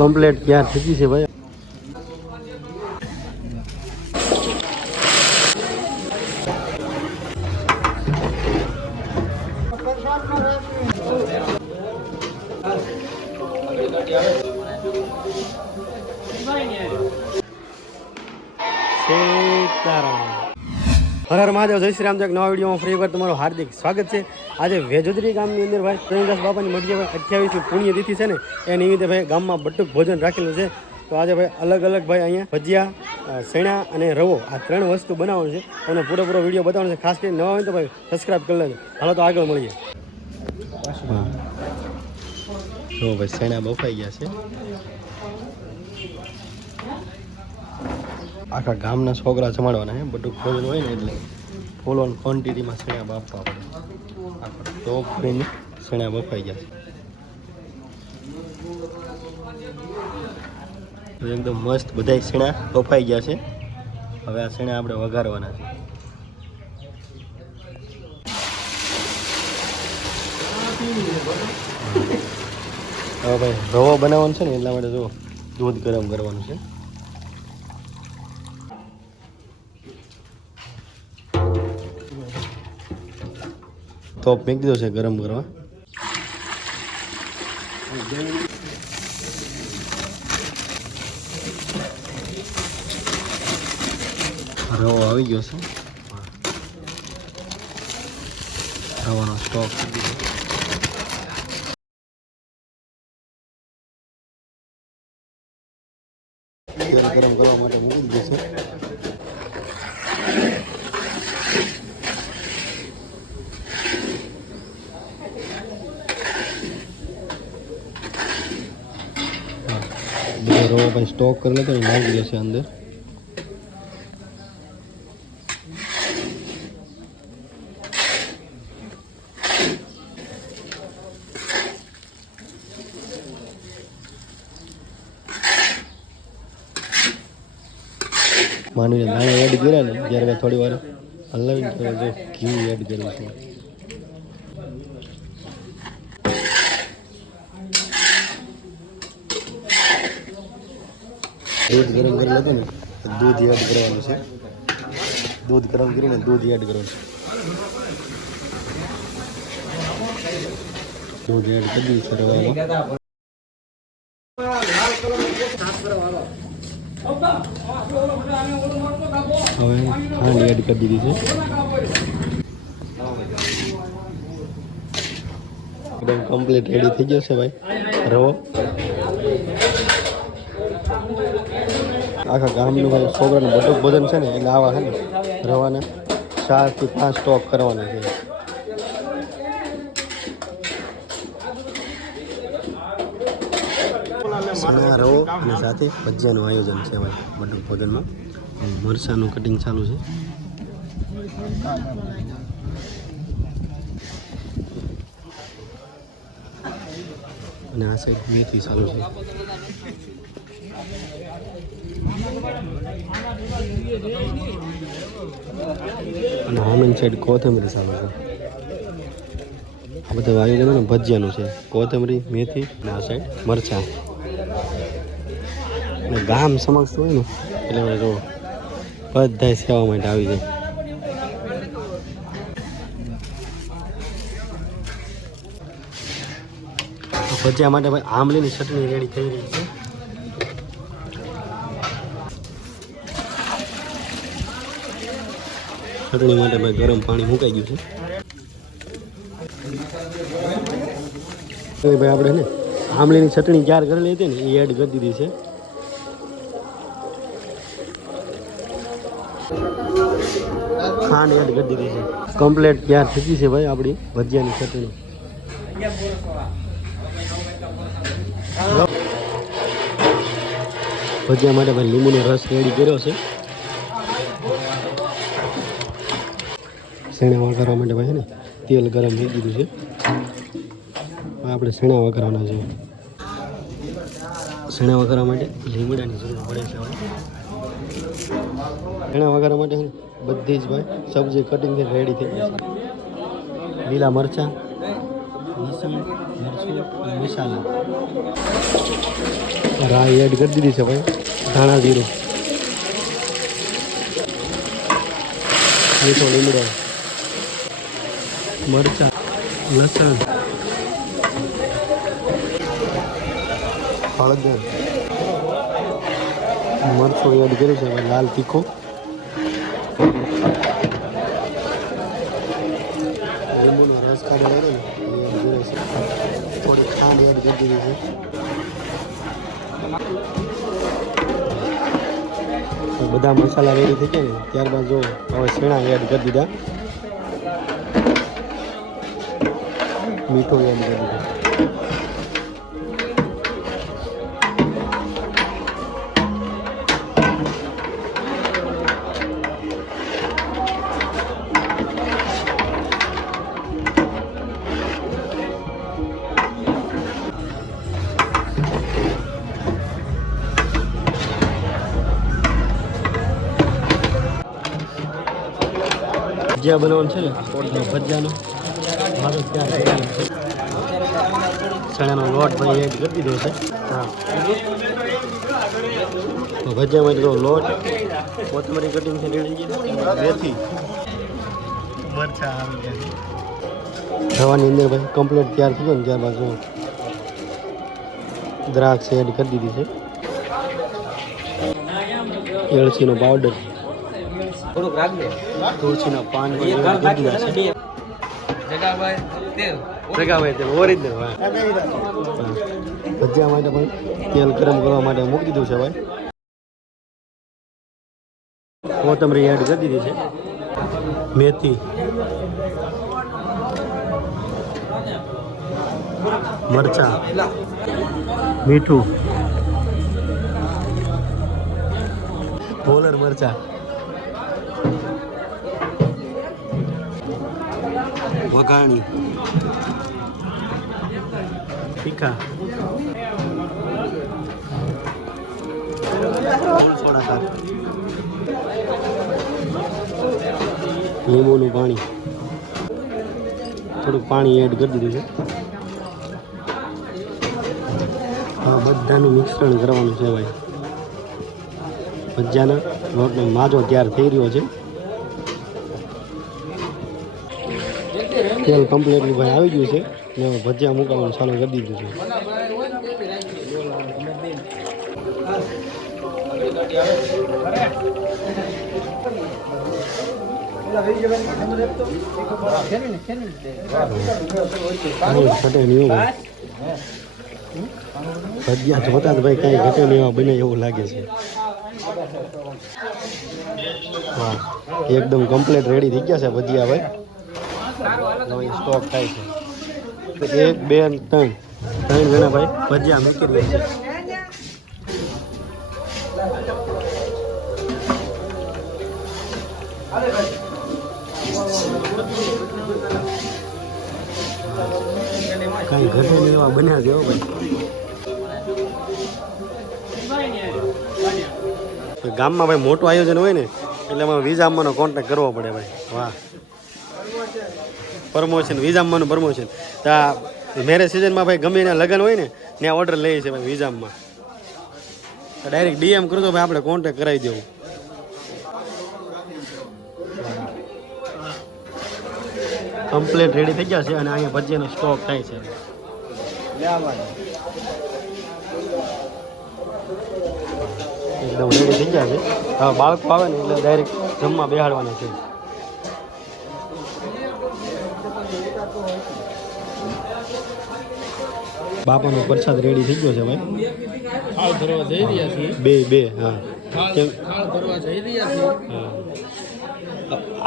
Complete તૈયાર થઈ ગઈ છે ભાઈ. હર હર મહાદેવ, જય શ્રી રામ. એક નવા વિડીયોમાં ફરી એકવાર તમારું હાર્દિક સ્વાગત છે. આજે વેજોદરી ગામની અંદર ભાઈ પ્રેમદાસ બાપાની મઢીએ 28મી પુણ્યતિથિ છે ને એ નિમિત્તે ભાઈ ગામમાં બટુક ભોજન રાખેલું છે. તો આજે ભાઈ અલગ અલગ ભાઈ અહીંયા ભજીયા, સૈણા અને રવો આ 3 વસ્તુ બનાવવાનું છે. તમને પૂરો વિડીયો બતાવવાનો છે. ખાસ કરીને નવા હોય તો ભાઈ સબસ્ક્રાઈબ કરી લેજો. હાલો તો આગળ મળીએ. જો ભાઈ સૈણા બફાઈ ગયા છે. આખા ગામના છોકરા જમાડવાના છે. બધું ભોજન હોય ને એટલે ફૂલ ઓન ક્વોન્ટિટીમાં સૈણા બાફવા પડે. આખો ટોપ કરીને સૈણા બફાઈ ગયા છે. એકદમ મસ્ત બધા સૈણા બફાઈ ગયા છે. હવે આ સૈણા આપણે વઘારવાના છે. હવે ભાઈ રવો બનાવવાનો છે ને એટલા માટે જો દૂધ ગરમ કરવાનું છે. તો મેક દીધો છે ગરમ કરવા. રવો આવી ગયો છે. રવાનો સ્ટોક કરી દીધો. ગરમ કરવા માટે મૂકી દીધો છે. બધો રવો ભાઈ સ્ટોક કરી લેતો નાખી દેશે અંદર. માનવીને દાણા એડ કર્યા ને ત્યારે થોડી વાર હલાવીને જો ઘી એડ કર્યું છે. દૂધ ગરમ કરી લીધું ને દૂધ એડ કરવાનું છે. દૂધ ગરમ કરીને દૂધ એડ કરવાનું છે. દૂધ એડ કરી દીધું છે રવામાં. હવે ખાંડ એડ કરી દીધી છે. એકદમ કમ્પ્લીટ રેડી થઈ ગયો છે ભાઈ રવો. આખા ગામનું ભાઈ છોકરાનું બટુક ભોજન છે ને એટલે આવા છે ને રવાના 4 થી 5 સ્ટોક કરવાના છે. સૈણા, રવો અને સાથે ભજીયાનું આયોજન છે ભાઈ બટુક ભોજનમાં. મરચાંનું કટિંગ ચાલુ છે. અને આ સાઈડ મેથી ચાલુ છે. અને આમની સાઈડ કોથમરી ચાલુ છે. આ બધા આયોજન ને ભજીયાનું છે. કોથમરી, મેથી અને આ સાઈડ મરચાં. અને ગામ સમક્ષ હોય ને એટલે જો બધા સેવા માટે આવી જાય. ભજીયા માટે ભાઈ આંબલીની ચટણી રેડી થઈ રહી છે. ચટણી માટે ભાઈ ગરમ પાણી મુકાઈ ગયું છે. ભાઈ આપણે ને આંબલીની ચટણી તૈયાર કરેલી હતી ને એ એડ કરી દીધી છે. ખાંડ એડ કરી દીધી છે. કમ્પ્લીટ તૈયાર થઈ ગઈ છે ભાઈ આપણી ભજીયાની ચટણી. ભજીયા માટે ભાઈ લીંબુનો રસ રેડી કર્યો છે. સૈણા વઘારવા માટે ભાઈ ને તેલ ગરમ થઈ દીધું છે. આપણે સૈણા વઘારવાના છે. સૈણા વઘારવા માટે લીમડાની જરૂર પડે છે. સૈણા વઘારવા માટે બધી જ ભાઈ સબ્જી કટિંગ રેડી થઈ ગઈ છે. લીલા મરચાં, લસણ મરચું મસાલા રાઈ એડ કરી દીધી છે ભાઈ, ધાણા જીરું, મીઠો લીમડો, મરચાં, લસણ, હળદર, મરચું એડ કર્યું છે ભાઈ, લાલ તીખું, લીંબુનો રસ કાઢેલો ને એ એડ કર્યો છે, થોડી ખાંડ એડ કરી દીધી છે. બધા મસાલા રેડી થઈ ગયા ને ત્યારબાદ જો હવે શેણા એડ કરી દીધા, મીઠું એડ કરી દીધું. ભજીયા બનાવવાનું છે ને, ભજીયાનો મારો ત્યાં છે, ચણાનો લોટ ભાઈ એડ કરી દીધો છે. હા, તો ભજીયા માટે તો લોટ, કોથમરી કટિંગ છે રેડી ગયા, મેથી, મરચાં આવી ગયા. ખાવાની અંદર ભાઈ કમ્પ્લીટ તૈયાર થઈ ગયો ને ત્યારબાદ જો દ્રાક્ષ એડ કરી દીધી છે, એલચીનો પાવડર, થોડુંક રાખજો, તુલસીના પાન ઓરિજિનલ. ભજીયા માટે પણ તેલ ગરમ કરવા માટે મૂકી દીધું છે ભાઈ, કોથમરી એડ કરી દીધી છે, મેથી, મરચાં, મીઠું, પોલર મરચાં, વઘાણી, તીખા, સોડા ખાર, લીંબુનું પાણી, થોડુંક પાણી એડ કરી દીધું છે. હા, બધાનું મિશ્રણ કરવાનું છે ભાઈ. ભજીયાના લોટનો માજો તૈયાર થઈ રહ્યો છે, તેલ કમ્પ્લીટલી ભાઈ આવી ગયું છે ને ભજીયા મૂકવાનું ચાલુ કરી દીધું છે. ભજીયા જોતા જ ભાઈ કઈ ઘટે નહીં એવા બને એવું લાગે છે. હા, એકદમ કમ્પ્લીટ રેડી થઈ ગયા છે ભજીયા ભાઈ. સ્ટોક થાય છે 1 2 3 જણા ભાઈ ભજીયા મૂકી રહ્યા છે. કઈ ઘટે નહીં એવા બન્યા છે ભાઈ. ગામમાં ભાઈ મોટું આયોજન હોય ને એટલે એમાં વીજામાંનો કોન્ટેક્ટ કરવો પડે ભાઈ. વાહ, પ્રમોશન, વીજામવાનું પ્રમોશન. ત્યાં મેરેજ સિઝનમાં ભાઈ ગમે એના લગ્ન હોય ને ત્યાં ઓર્ડર લઈએ છે ભાઈ વીજામમાં. ડાયરેક્ટ ડીએમ કરો તો ભાઈ આપણે કોન્ટેક્ટ કરાવી દેવું. કમ્પ્લીટ રેડી થઈ ગયા છે અને અહીંયા ભજીયાનો સ્ટોક થાય છે. એકદમ રેડી થઈ ગયા છે. હા, બાળકો આવે ને એટલે ડાયરેક્ટ જમવા બેહાડવાના છે. બાપાનો પ્રસાદ રેડી થઈ ગયો છે ભાઈ. થાળ ભરવા જઈ રહ્યા છીએ. બે હા, થાળ ભરવા જઈ રહ્યા છીએ.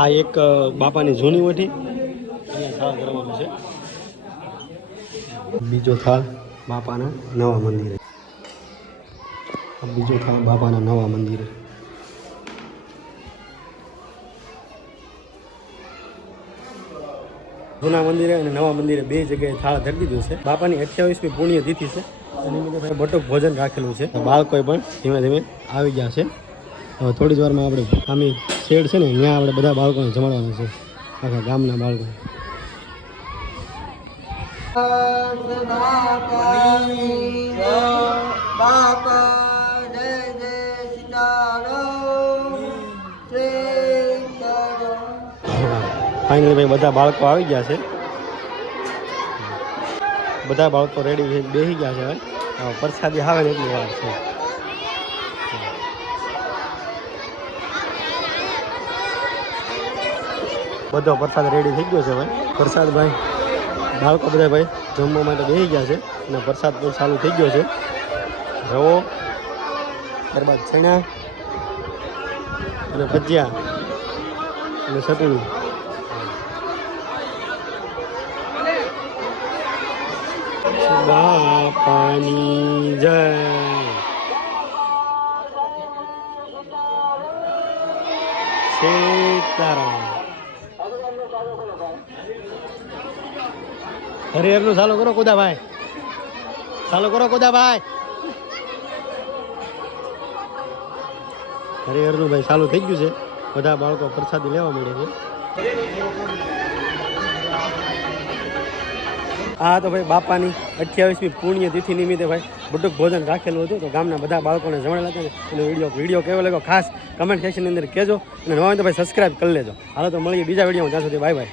આ એક બાપાની જૂની વઠી અહીંયા થાળ કરવાનો છે. બીજો થાળ બાપાના નવા મંદિરે. બીજો થાળ બાપાના નવા મંદિરે. જૂના મંદિરે અને નવા મંદિરે બે જગ્યાએ થાળ ધરી દીધું છે. બાપાની 28મી પુણ્ય તિથિ છે. એની માટે બટુક ભોજન રાખેલું છે. બાળકોએ પણ ધીમે ધીમે આવી ગયા છે. હવે થોડી જ વારમાં આપણે આમી શેડ છે ને ત્યાં આપણે બધા બાળકોને જમાડવાના છે, આખા ગામના બાળકો. ફાઇનલી ભાઈ બધા બાળકો આવી ગયા છે. બધા બાળકો રેડી બેસી ગયા છે. હવે પ્રસાદી આવે ને એટલી વાર છે. બધો પ્રસાદ રેડી થઈ ગયો છે ભાઈ. પ્રસાદ ભાઈ બાળકો બધા ભાઈ જમવા માટે બેસી ગયા છે અને પ્રસાદ પણ ચાલુ થઈ ગયો છે. રવો, ત્યારબાદ ચણા અને ભજીયા અને ચટણી. બાપાની જય. સીતારામ. હરિહરનું ચાલુ કરો કુદાભાઈ, ચાલુ કરો કુદાભાઈ. હરિહરનું ભાઈ ચાલુ થઈ ગયું છે. બધા બાળકો પ્રસાદી લેવા મળે છે. આ તો ભાઈ બાપાની 28મી પુણ્યતિથિ નિમિત્તે ભાઈ બટુક ભોજન રાખેલું હતું. તો ગામના બધા બાળકોને જમાડેલા હતા. એનો વિડીયો કેવો લાગ્યો ખાસ કમેન્ટ સેક્શનની અંદર કહેજો. અને નવા હોય તો ભાઈ સબસ્ક્રાઈબ કરી લેજો. હાલો તો મળીએ બીજા વિડીયોમાં. ત્યાં સુધી બાય બાય.